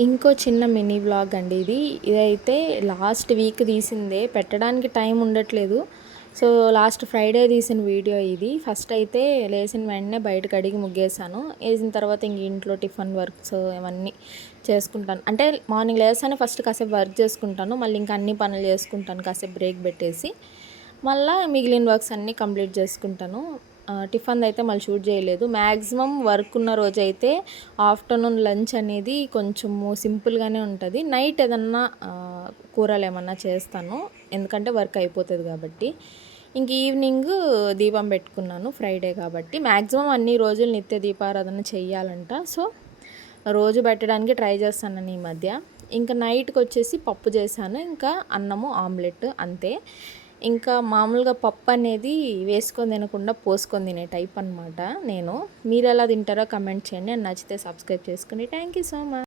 ఇంకో చిన్న mini vlog అండి ఇది. ఇదైతే లాస్ట్ వీక్ తీసిందే. పెట్టడానికి టైం ఉండట్లేదు. సో, లాస్ట్ ఫ్రైడే తీసిన వీడియో ఇది. ఫస్ట్ అయితే లేచిన వెంటనే బయట కడిగి ముగ్గేసాను. వేసిన తర్వాత ఇంక ఇంట్లో టిఫిన్ వర్క్స్ ఇవన్నీ చేసుకుంటాను. అంటే మార్నింగ్ లేస్తానే ఫస్ట్ కాసేపు వర్క్ చేసుకుంటాను. మళ్ళీ ఇంకా అన్ని పనులు చేసుకుంటాను కాసేపు బ్రేక్ పెట్టేసి. మళ్ళీ మిగిలిన వర్క్స్ అన్నీ కంప్లీట్ చేసుకుంటాను. టిఫిన్ అయితే మళ్ళీ షూట్ చేయలేదు. మ్యాక్సిమం వర్క్ ఉన్న రోజైతే ఆఫ్టర్నూన్ లంచ్ అనేది కొంచెము సింపుల్గానే ఉంటుంది. నైట్ ఏదన్నా కూరలు ఏమన్నా చేస్తాను, ఎందుకంటే వర్క్ అయిపోతుంది కాబట్టి. ఇంక ఈవినింగ్ దీపం పెట్టుకున్నాను ఫ్రైడే కాబట్టి. మ్యాక్సిమం అన్ని రోజులు నిత్య దీపారాధన చెయ్యాలంట. సో రోజు పెట్టడానికి ట్రై చేస్తాను ఈ మధ్య. ఇంకా నైట్కి వచ్చేసి పప్పు చేశాను, ఇంకా అన్నము ఆమ్లెట్ అంతే. ఇంకా మామూలుగా పప్పు అనేది వేసుకొని తినకుండా పోసుకొని తినే టైప్ అనమాట నేను. మీరు ఎలా తింటారో కమెంట్ చేయండి. నచ్చితే సబ్స్క్రైబ్ చేసుకుని. Thank you so much.